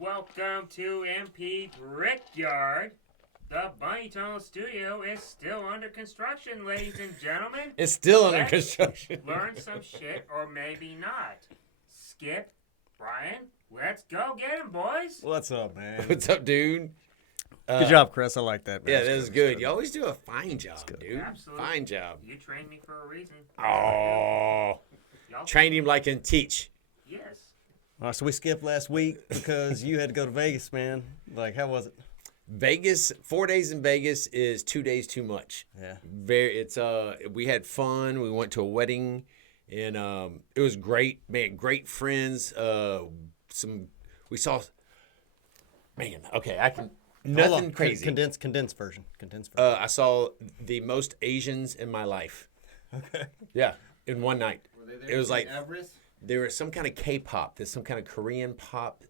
Welcome to MP Brickyard. The Bunny Tunnel Studio is still under construction, ladies and gentlemen. It's still under Let's construction. learn some shit, or maybe not. Skip, Brian, let's go get him, boys. What's up, man? What's up, dude? Good job, Chris. I like that, man. Yeah, that was good. You always do a fine job, dude. Absolutely. Fine job. You trained me for a reason. Oh, Y'all- trained him like in teach. Yes. All right, so we skipped last week because you had to go to Vegas, man. Like, how was it? Vegas, 4 days in Vegas is 2 days too much. Yeah. We had fun. We went to a wedding, and it was great. Man, great friends. We saw. Man, okay, I can. Hold Nothing on. crazy. Condensed version. I saw the most Asians in my life. Okay. Yeah, in one night. Were they there It was for like Everest? there was some kind of K-pop. There's some kind of Korean pop.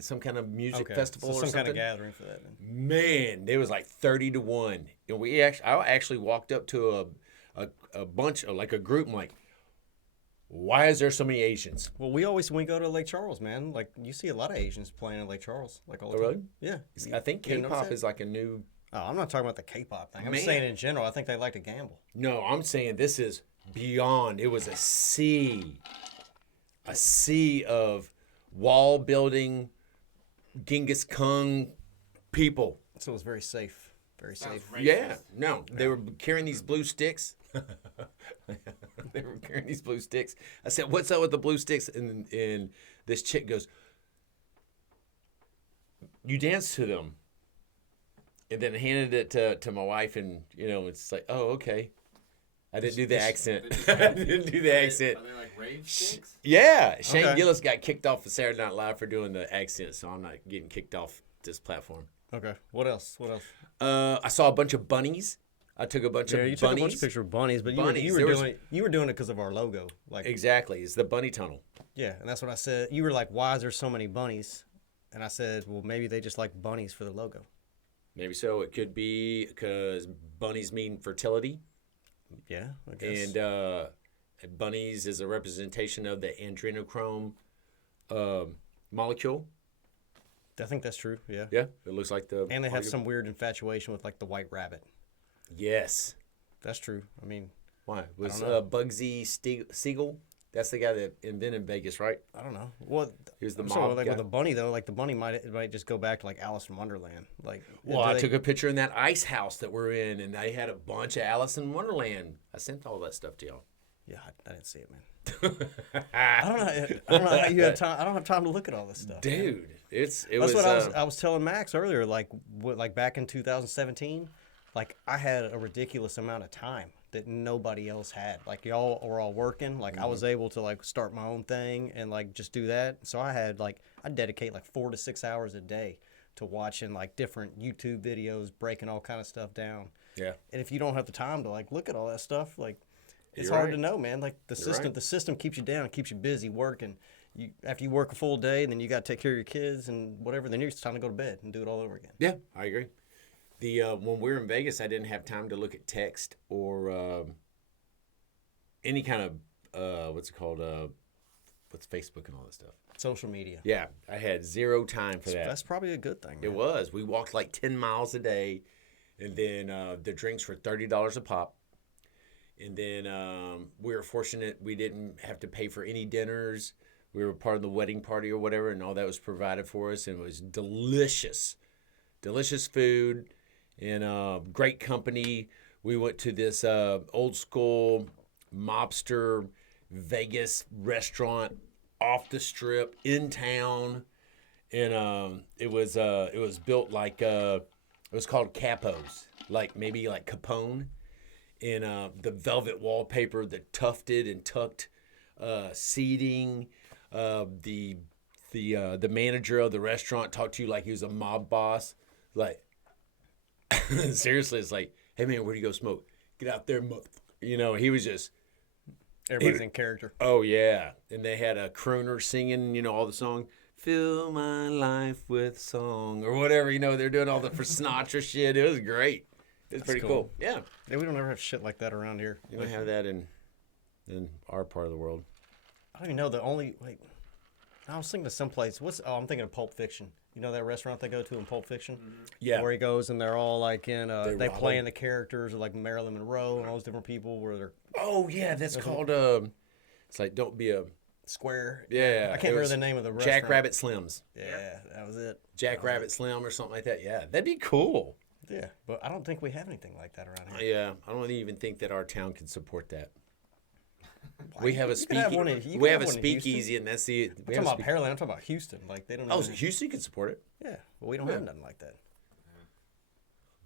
Some kind of music Okay. festival So or some something. kind of gathering for that. Then. Man, there was like 30-1, and I actually walked up to a bunch of like a group. I'm like, why is there so many Asians? Well, when we go to Lake Charles, man, like you see a lot of Asians playing in Lake Charles, like all the Oh, time. really? Yeah. I think You didn't notice K-pop that? is like a new. Oh, I'm not talking about the K-pop thing. I'm Man. saying in general. I think they like to gamble. No, I'm saying this is beyond. It was a sea of wall building, Genghis Khan people. So it was very safe. Very Sounds safe. racist. Yeah, no, they were carrying these blue sticks. They were carrying these blue sticks. I said, "What's up with the blue sticks?" And this chick goes, "You dance to them." And then handed it to my wife, and it's like, "Oh, okay." I didn't do the accent. I didn't do the accent. Are they like rave sticks? Yeah, Shane Okay. Gillis got kicked off of Saturday Night Live for doing the accent, so I'm not getting kicked off this platform. Okay. What else? I saw a bunch of bunnies. I took a bunch Yeah, of you took bunnies. a bunch of pictures of bunnies, but Bunnies. you were There was- doing it. You were doing it because of our logo. Like, Exactly, it's the bunny tunnel. yeah, and that's what I said. You were like, "Why is there so many bunnies?" And I said, "Well, maybe they just like bunnies for the logo." Maybe so. It could be because bunnies mean fertility, Yeah, I guess. and bunnies is a representation of the adrenochrome molecule. I think that's true. Yeah. Yeah, it looks like the. And they have molecule. some weird infatuation with like the white rabbit. Yes. That's true. I mean, Why was don't know. Bugsy Siegel? That's the guy that invented Vegas, right? I don't know. Well, He was the I'm mob saying, like guy. with the bunny though, like the bunny might just go back to like Alice in Wonderland. Like, Well, do I they- took a picture in that ice house that we're in, and they had a bunch of Alice in Wonderland. I sent all that stuff to y'all. Yeah, I didn't see it, man. I don't know how you have time. I don't have time to look at all this stuff, man. Dude, it That's was. what I was telling Max earlier. Like back in 2017, like I had a ridiculous amount of time that nobody else had. Like y'all were all working. Like I was able to like start my own thing and like just do that. So I dedicate like 4 to 6 hours a day to watching like different YouTube videos, breaking all kind of stuff down. Yeah. And if you don't have the time to like look at all that stuff, like it's You're hard right. to know, man. Like right. the system keeps you down, keeps you busy working. After you work a full day, and then you got to take care of your kids and whatever. Then it's time to go to bed and do it all over again. Yeah, I agree. The when we were in Vegas, I didn't have time to look at text or any kind of what's it called? What's Facebook and all that stuff. Social media. Yeah, I had zero time for that. That's probably a good thing. It Man. was. We walked like 10 miles a day, and then the drinks were $30 a pop. And then we were fortunate we didn't have to pay for any dinners. We were part of the wedding party or whatever, and all that was provided for us. And it was delicious, delicious food, and great company. We went to this old school mobster Vegas restaurant off the strip in town. And it was built like it was called Capos, like maybe like Capone, and the velvet wallpaper, the tufted and tucked seating. The manager of the restaurant talked to you like he was a mob boss. Like seriously, it's like, hey man, where do you go smoke? Get out there, motherfucker. He was just. Everybody's in character. Oh yeah, and they had a crooner singing, all the song, "Fill my life with song" or whatever. They're doing all the for Sinatra shit. It was great. It's pretty cool. Yeah, Yeah, we don't ever have shit like that around here. you don't have that in our part of the world. I don't even know the only I was thinking of someplace. I'm thinking of Pulp Fiction. You know that restaurant they go to in Pulp Fiction? Yeah. Where he goes and they're all like in, they rob playing him. the characters of like Marilyn Monroe and all those different people where they're Oh yeah, that's called it's like don't be a square. yeah. I can't it remember was the name of the restaurant. Jack Rabbit Slims. Yeah, that was it. Jack Rabbit Slim or something like that. Yeah, that'd be cool. Yeah, but I don't think we have anything like that around here. Yeah, I don't even think that our town can support that. We have a You can have one speakeasy. in- you We can have a have one in Houston. speakeasy, and that's the. I'm We talking have about Pearland. I'm talking about Houston. Like they don't. oh, even- Houston can support it. yeah, but we don't have nothing like that.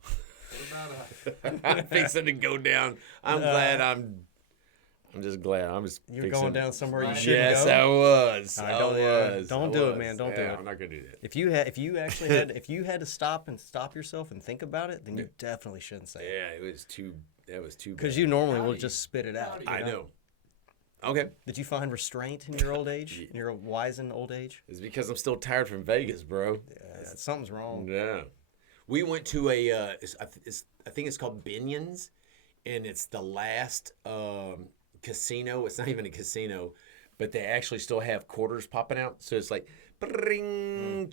What about I'm fixing to go down. I'm glad. I'm just glad. I'm just. You're fixing- going down somewhere you Right. shouldn't Yes, go. I was. All right, I don't- was. don't I do it, was. man. Don't do Yeah, it. I'm not gonna do that. If you actually if you had to stop yourself and think about it, then you definitely shouldn't say it. Yeah, it was too. That was too. Because bad. you normally will Howdy. just spit it out. Howdy. I you know. Okay, Did you find restraint in your old age? In your wizened old age? it's because I'm still tired from Vegas, bro. Yeah, something's wrong. Yeah. We went to a, I think it's called Binion's, and it's the last casino. It's not even a casino, but they actually still have quarters popping out. So it's like, bring,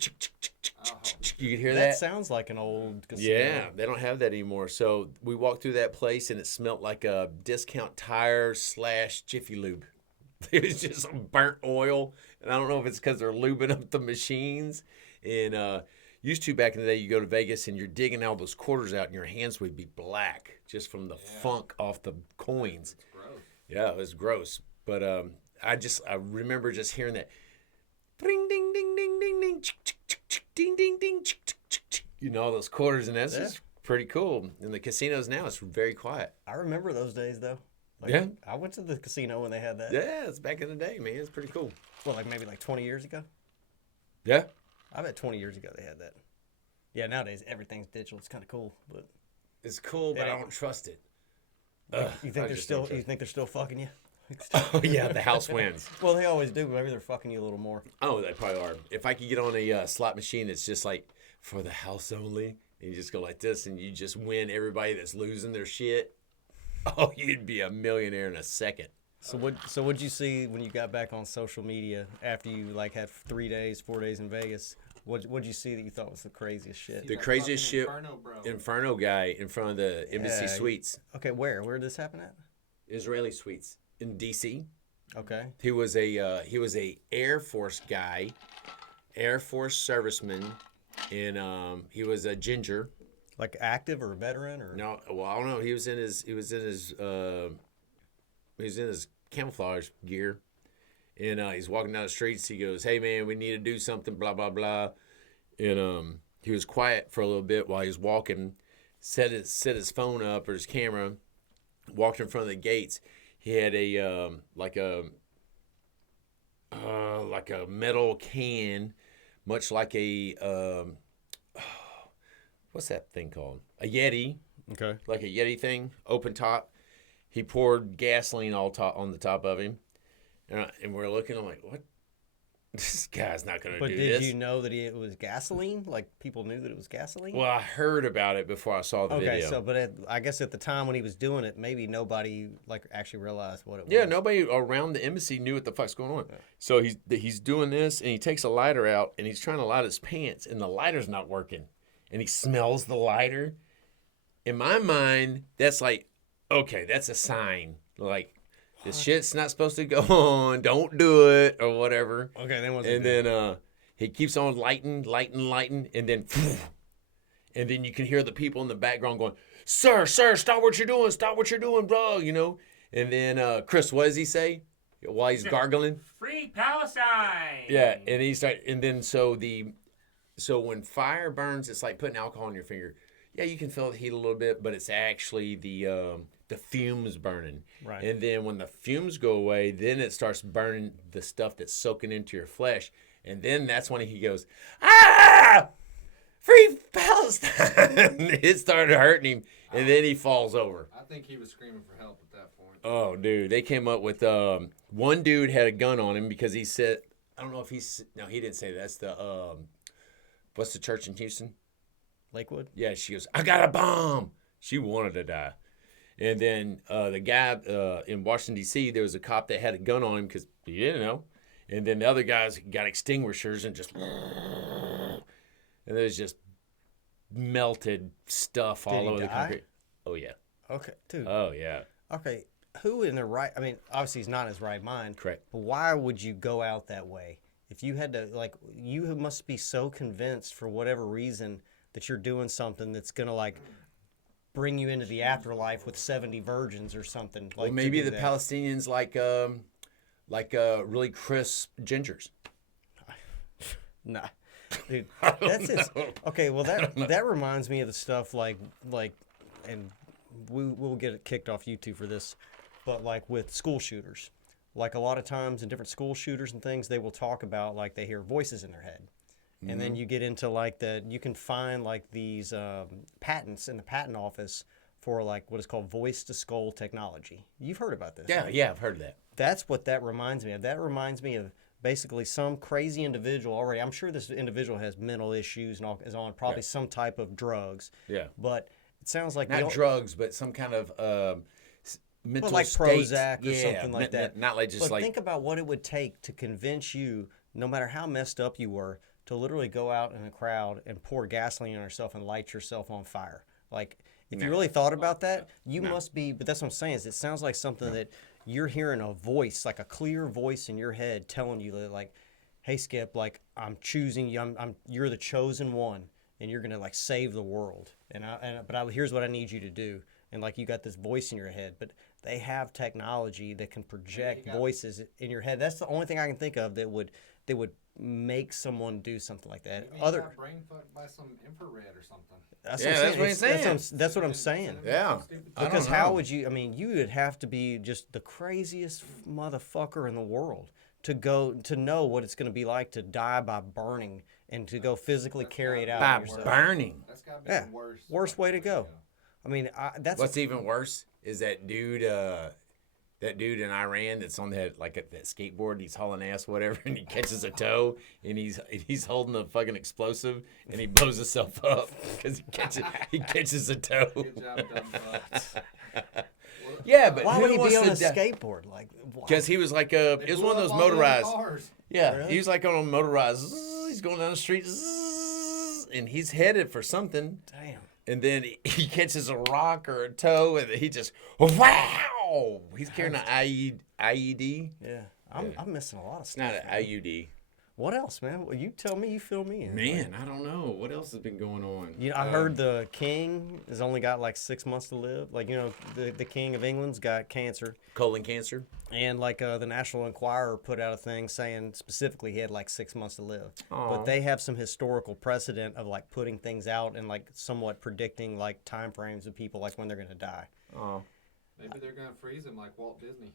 you can hear That that? sounds like an old casino. Yeah, they don't have that anymore. So we walked through that place, and it smelled like a discount tire / Jiffy Lube. It was just some burnt oil, and I don't know if it's because they're lubing up the machines. And used to back in the day, you go to Vegas and you're digging all those quarters out, and your hands would be black just from the funk off the coins. gross? Yeah, it was gross. But I remember just hearing that, ding ding ding ding ding ding, ding ding ding, you know, all those quarters, and that's just pretty cool. In the casinos now, it's very quiet. I remember those days though. Like, Yeah. I went to the casino when they had that. Yeah, it's back in the day, man. It's pretty cool. Well, like maybe like 20 years ago. Yeah. I bet 20 years ago they had that. Yeah, nowadays everything's digital. It's kind of cool, but It's cool, but Yeah. I don't trust it. you I think they're just still don't trust you think they're still fucking you? Oh, yeah, the house wins. Well, they always do, but maybe they're fucking you a little more. Oh, they probably are. If I could get on a slot machine that's just like for the house only, and you just go like this, and you just win everybody that's losing their shit, oh, you'd be a millionaire in a second. So what'd you see when you got back on social media after you like had 4 days in Vegas? What'd you see that you thought was the craziest shit? The That craziest fucking shit, Inferno, bro. Inferno guy in front of the Embassy Yeah. Suites, Okay, where did this happen at? Israeli Suites in D.C. Okay. He was a Air Force guy, Air Force serviceman, and he was a ginger. Like active or a veteran or No, well, I don't know. He was in his camouflage gear, and he's walking down the streets. He goes, "Hey man, we need to do something." Blah blah blah, and he was quiet for a little bit while he was walking. Set his phone up or his camera. Walked in front of the gates. He had a like a metal can, much like a what's that thing called? A Yeti. Okay. Like a Yeti thing, open top. He poured gasoline on the top of him, and we're looking. I'm like, what? This guy's not gonna But do did this. you know that it was gasoline? Like people knew that it was gasoline? Well, I heard about it before I saw the okay, video. so but I guess at the time when he was doing it, maybe nobody like actually realized what it was. Yeah, nobody around the embassy knew what the fuck's going on. So he's doing this, and he takes a lighter out, and he's trying to light his pants, and the lighter's not working, and he smells the lighter. In my mind, that's like, okay, that's a sign. Like, this shit's not supposed to go on. Don't do it, or whatever. Okay, then was And then he keeps on lighting, and then, and then you can hear the people in the background going, "Sir, stop what you're doing, bro," you know. And then Chris, what does he say while he's gargling? Free Palestine. Yeah, and he start, and then so when fire burns, it's like putting alcohol on your finger. Yeah, you can feel the heat a little bit, but it's actually the fumes burning. Right. And then when the fumes go away, then it starts burning the stuff that's soaking into your flesh. And then that's when he goes, "Ah! Free Palestine!" It started hurting him, and then he falls over. I think he was screaming for help at that point. Oh, dude, they came up with one dude had a gun on him because he said, I don't know if he didn't say that. That's the what's the church in Houston? Lakewood? Yeah, she goes, "I got a bomb." She wanted to die. And then the guy in Washington, D.C., there was a cop that had a gun on him because he didn't know. And then the other guys got extinguishers and just, and there's just melted stuff all he over the die? concrete. Oh yeah. Okay, dude. Oh yeah. Okay, who in their right? I mean, obviously he's not in his right mind. Correct. But why would you go out that way? If you had to, like, you must be so convinced for whatever reason that you're doing something that's gonna like bring you into the afterlife with 70 virgins or something. Like, Well, to maybe do the that. Palestinians like really crisp gingers. Nah, dude, that's it. Okay, well that reminds me of the stuff like, and we'll get it kicked off YouTube for this, but like with school shooters, like a lot of times in different school shooters and things, they will talk about like they hear voices in their head, and then you get into like you can find like these patents in the patent office for like what is called voice to skull technology. You've heard about this? Yeah, right? yeah, I've heard of that. That's what that reminds me of. That reminds me of basically some crazy individual already. I'm sure this individual has mental issues and is on probably some type of drugs. Yeah. But it sounds like they Not don't- drugs, but some kind of mental well, like state. Prozac or Yeah, something like that. Not like just but like think about what it would take to convince you, no matter how messed up you were, to literally go out in a crowd and pour gasoline on yourself and light yourself on fire. Like, if you really thought about that, you must be. But that's what I'm saying. Is it sounds like something that you're hearing a voice, like a clear voice in your head, telling you that, like, "Hey, Skip, like I'm choosing you. You're the chosen one, and you're gonna like save the world. But here's what I need you to do." And like you got this voice in your head, but they have technology that can project voices in your head. That's the only thing I can think of that would make someone do something like that. Maybe Other, you got brain fucked by some infrared or something. that's Yeah, what I'm that's saying. what he's saying. That's what I'm saying. Yeah. I don't Because how know. would you? I mean, you would have to be just the craziest motherfucker in the world to know what it's going to be like to die by burning and to go physically carry it out by yourself. burning. That's gotta be Yeah, the worst. worst way to go. I mean, that's What's even worse is that dude. That dude in Iran that's on that that skateboard. He's hauling ass, whatever, and he catches a toe, and he's holding a fucking explosive, and he blows himself up because he catches a toe. Good job, dumb fuck. Yeah, but why who would he wants be on to a die? skateboard? Like, why? Because he was like it was Blew one of up those all the other motorized. cars. Yeah, Really? he was like on a motorized. He's going down the street, and he's headed for something. Damn. And then he catches a rock or a toe, and he just wow. He's carrying an IED. Yeah, I'm missing a lot of It's stuff. not an IUD. What else, man? Well, you tell me. You fill me in. Man, I don't know what else has been going on. You know, I heard the king has only got like 6 months to live. Like, you know, the king of England's got cancer. Colon cancer. And like the National Enquirer put out a thing saying specifically he had like 6 months to live. Aw. But they have some historical precedent of like putting things out and like somewhat predicting like time frames of people like when they're gonna die. Oh, Maybe they're gonna freeze him like Walt Disney.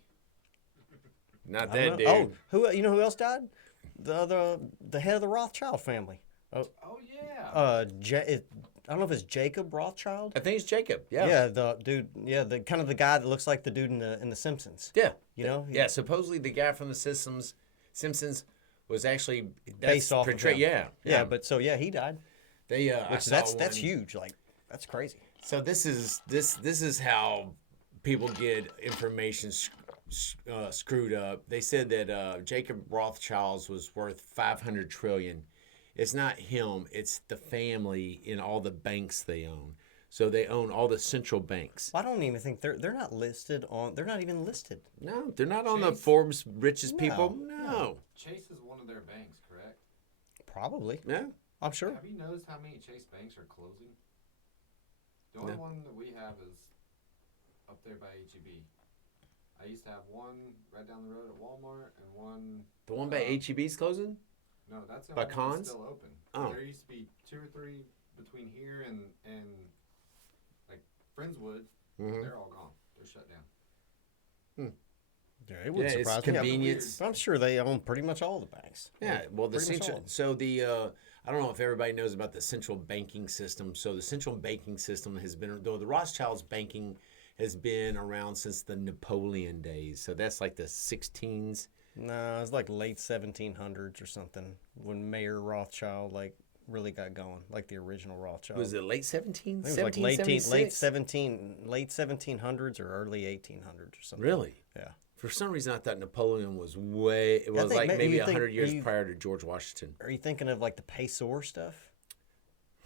not I don't that dude. know. Oh, you know who else died? The head of the Rothschild family. Oh yeah. I don't know if it's Jacob Rothschild. I think it's Jacob. Yeah. Yeah, the dude. Yeah, the kind of the guy that looks like the dude in the Simpsons. Yeah. You know? Yeah. Supposedly the guy from the Simpsons was actually Based off of portrayed. him. Yeah. Yeah, but so yeah, he died. They I Which saw that's one- huge. Like that's crazy. So this is how people get information screwed up. They said that Jacob Rothschild's was worth 500 trillion. It's not him. It's the family in all the banks they own. So they own all the central banks. I don't even think they're not listed on. They're not even listed. No, they're not on the Chase? Forbes richest No, people. No. Chase is one of their banks, correct? Probably. Yeah. I'm sure. Have you noticed how many Chase banks are closing? The only No. one that we have is up there by HEB. I used to have one right down the road at Walmart and one. The one by HEB's closing? No, that's the By only one Conn's? that's still open. Oh. There used to be 2 or 3 between here and like Friendswood. Mhm. They're all gone. They're shut down. Yeah, it wouldn't Yeah, it's surprise me. convenience. But I'm sure they own pretty much all the banks. Yeah, well, the Pretty much central. all. So the I don't know if everybody knows about the central banking system. So the central banking system has been, though the Rothschilds banking has been around since the Napoleon days. So that's like the 16s. No, it's like late 1700s or something when Mayor Rothschild like really got going, like the original Rothschild. Was it late 17s? I think it was like late 1776? 1700s or early 1800s or something. Really? Yeah. For some reason, I thought Napoleon was way. It was think like maybe you think- 100 years you- prior to George Washington. Are you thinking of like the Paysour stuff?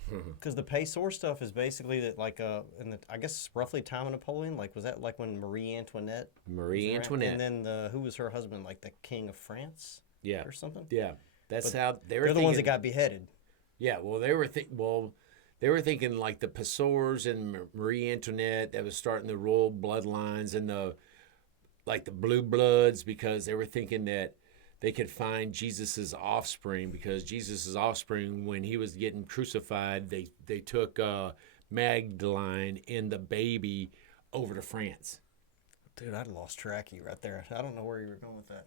Because the Paysour stuff is basically that, like, in the, I guess roughly time of Napoleon. Like, was that like when Marie Antoinette? Marie was around? Antoinette. And then who was her husband? Like the King of France Yeah, or something. yeah. That's But how they were. They're the ones that thinking- got beheaded. Yeah, well, they were they were thinking like the Paysours and Marie Antoinette that was starting the royal bloodlines and the blue bloods, because they were thinking that they could find Jesus's offspring, because Jesus's offspring, when he was getting crucified, they took Magdalene and the baby over to France. Dude, I'd lost track of you right there. I don't know where you were going with that.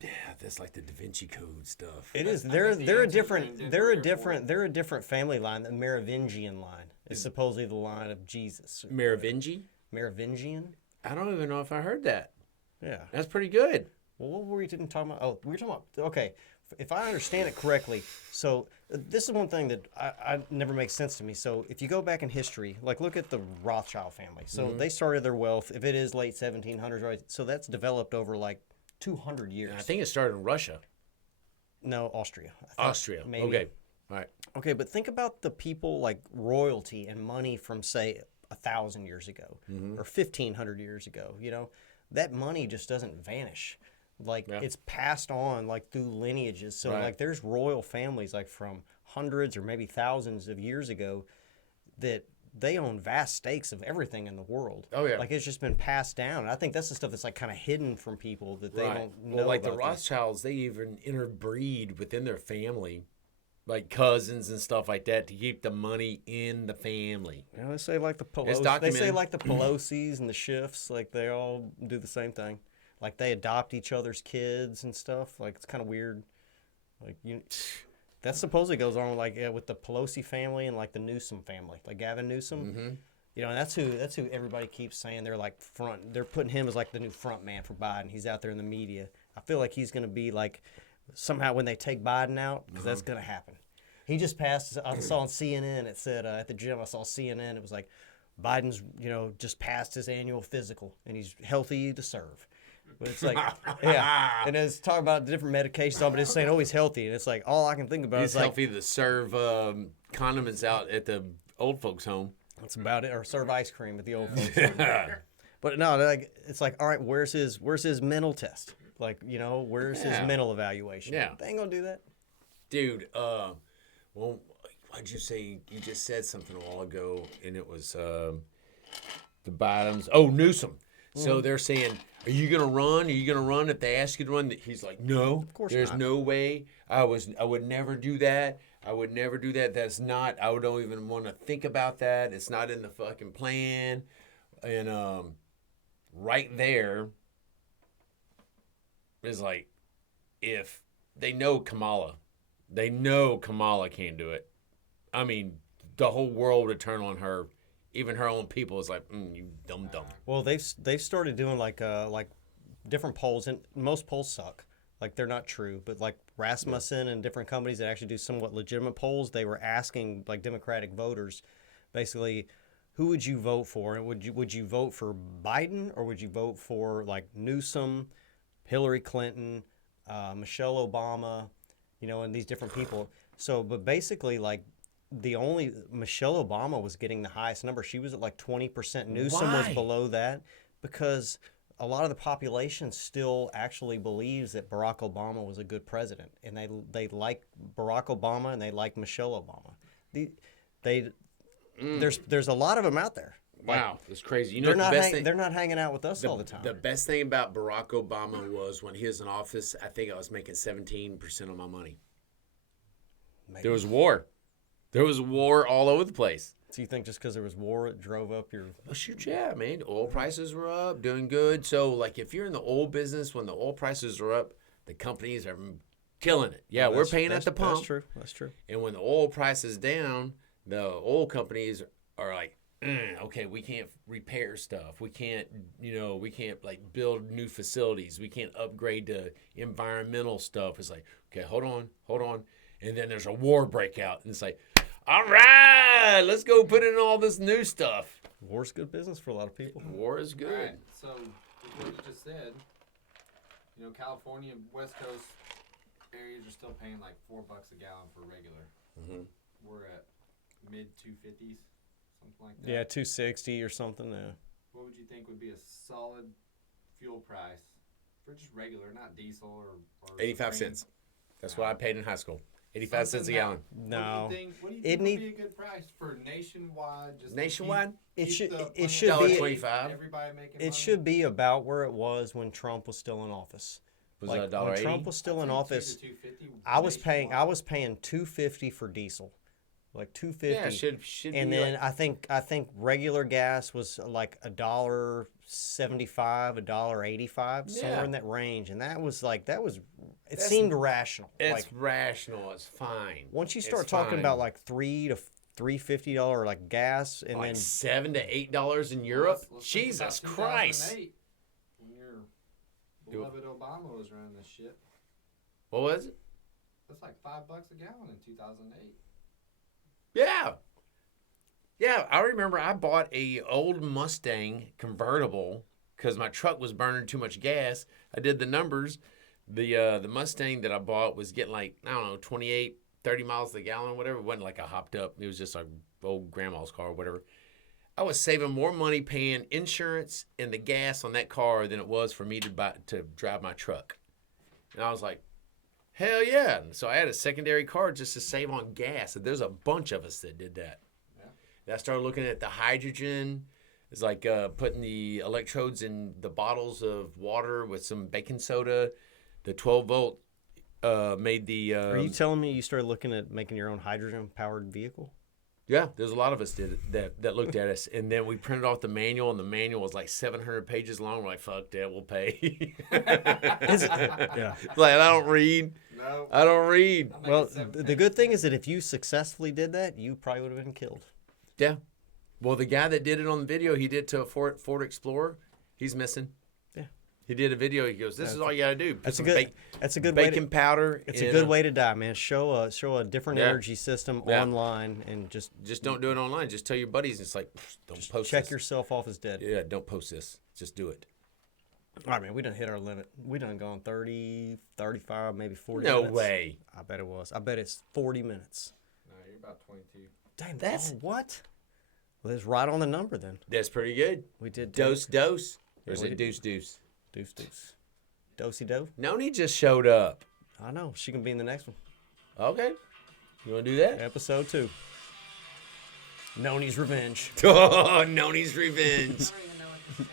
Yeah, that's like the Da Vinci Code stuff. It is. I They're think the they're a answer different came they're a Denver different Airport. they're a different family line. The Merovingian line is supposedly the line of Jesus. Merovingi? Merovingian. I don't even know if I heard that. Yeah. That's pretty good. Well, what were we talking about? Oh, we were talking about. Okay, if I understand it correctly, so this is one thing that I never makes sense to me. So if you go back in history, like look at the Rothschild family. So they started their wealth. If it is late 1700s, right? So that's developed over like 200 years. I think it started in Russia. No, Austria. I think, Austria. maybe. Okay. All right. Okay, but think about the people like royalty and money from say 1,000 years ago or 1,500 years ago. You know, that money just doesn't vanish. Like Yeah. it's passed on like through lineages. So Right. like there's royal families like from hundreds or maybe thousands of years ago that they own vast stakes of everything in the world. Oh, yeah. Like it's just been passed down. And I think that's the stuff that's like kind of hidden from people that they don't know. Well, like the about these. Rothschilds, they even interbreed within their family, like cousins and stuff like that, to keep the money in the family. You know, they say like the It's Pelosi. They say documented. like the Pelosi's and the Schiffs, like they all do the same thing. Like they adopt each other's kids and stuff. Like it's kind of weird. Like that supposedly goes on like with the Pelosi family and like the Newsom family, like Gavin Newsom. Mm-hmm. You know, and that's who everybody keeps saying they're like front. They're putting him as like the new front man for Biden. He's out there in the media. I feel like he's going to be like somehow when they take Biden out, because that's going to happen. He just passed. I saw on CNN. It said at the gym. I saw CNN. It was like Biden's, just passed his annual physical and he's healthy to serve. But it's like, yeah, and it's talking about the different medications. But it's saying, oh, he's healthy, and it's like all I can think about He's is like healthy to serve condiments out at the old folks' home. that's about it, or serve ice cream at the old folks' home. But no, like it's like, all right, where's his mental test? Like, where's his Yeah. mental evaluation? Yeah. They ain't gonna do that. Dude, well, why'd you say, you just said something a while ago, and it was the Bidens. Oh, Newsom. So they're saying, are you going to run? Are you going to run if they ask you to run? He's like, no, of course there's not. no way. I would never do that. I would never do that. That's not, I don't even want to think about that. It's not in the fucking plan. And right there is like, if they know Kamala can't do it. I mean, the whole world would turn on her. Even her own people is like, you dumb. Well, they've started doing like different polls, and most polls suck. Like they're not true, but like Rasmussen and different companies that actually do somewhat legitimate polls, they were asking like Democratic voters, basically, who would you vote for? And would you vote for Biden or would you vote for like Newsom, Hillary Clinton, Michelle Obama, and these different people. So, but basically, like Michelle Obama was getting the highest number. She was at like 20%. Newsom was Why? below that because a lot of the population still actually believes that Barack Obama was a good president, and they like Barack Obama and they like Michelle Obama. There's a lot of them out there. Wow, it's crazy. You know They're what not the best thing? they're not hanging out with us all the time. The best thing about Barack Obama was when he was in office, I think I was making 17% of my money. Maybe. There was war. There was war all over the place. So you think just because there was war, it drove up your... Well, shoot, yeah, man. Oil prices were up, doing good. So, like, if you're in the oil business, when the oil prices are up, the companies are killing it. Yeah, we're paying at the pump. That's true. That's true. And when the oil price is down, the oil companies are like, okay, we can't repair stuff. We can't, we can't like build new facilities. We can't upgrade to environmental stuff. It's like, okay, hold on. And then there's a war breakout. And it's like, all right, let's go put in all this new stuff. War's good business for a lot of people. War is good. Alright, so with what you just said, You know, California, West Coast areas are still paying like $4 a gallon for regular. Mhm. We're at mid 250s, something like that. Yeah, 260 or something. What would you think would be a solid fuel price for just regular, not diesel or 85 Supreme? cents. That's what I paid in high school. 85 cents a Something gallon. No. What do you think It would need- be a good price for nationwide? Just to Nationwide? It keep should the it plant should be $1.25. Everybody making it money? should be about where it was when Trump was still in office. Was Like it $1.80? when Trump was still in I'd say office, 2 to 250 I was paying nationwide. $2.50 for diesel, like $2.50. Yeah, should And be then like, I think regular gas was like $1.75, $1.85, somewhere Yeah. in that range, and it That's- seemed rational. it's Like rational. It's fine. once you It's start talking fine. about like $3 to $3.50 like gas, and like then $7 to $8 in Well, Europe. let's think Jesus about Christ! 2008, when your beloved Obama was running this shit. What was it? That's like $5 a gallon in 2008. Yeah. Yeah, I remember I bought a old Mustang convertible because my truck was burning too much gas. I did the numbers. The Mustang that I bought was getting like, I don't know, 28, 30 miles a gallon, whatever. It wasn't like a hopped up. It was just like old grandma's car or whatever. I was saving more money paying insurance and the gas on that car than it was for me to drive my truck. And I was like, hell yeah. And so I had a secondary car just to save on gas. And there's a bunch of us that did that. Yeah. And I started looking at the hydrogen. It's like putting the electrodes in the bottles of water with some baking soda. The 12 volt made the... are you telling me you started looking at making your own hydrogen powered vehicle? Yeah, there's a lot of us did it, that looked at us. And then we printed off the manual, and the manual was like 700 pages long. We're like, fuck that, we'll pay. Yeah. Like, I don't read. No. I don't read. I'm making Well, 7 the good thing is that if you successfully did that, you probably would have been killed. Yeah. Well, the guy that did it on the video, he did to a Ford Explorer. He's missing. Yeah. He did a video. He goes, "This is all you got to do. Put That's a some good. That's a good way. bacon To, powder. it's a in good way to die, man. Show a different Yeah. energy system Yeah. online and just Just don't do it online. Just tell your buddies. It's like, don't post check this. yourself off as dead. Yeah, don't post this. Just do it. All right, man. We done hit our limit. We done gone 30, 35, maybe 40 No minutes. way. I bet it was. I bet it's 40 minutes. No, you're about 22. Damn, That's- oh, what? Well, it's right on the number then. That's pretty good. We did Dose. Or is we it did- deuce? Deuce deuce. Dosey do. Noni just showed up. I know. She can be in the next one. Okay. You want to do that? Episode 2. Noni's Revenge. Oh, Noni's revenge. I don't even know what to say.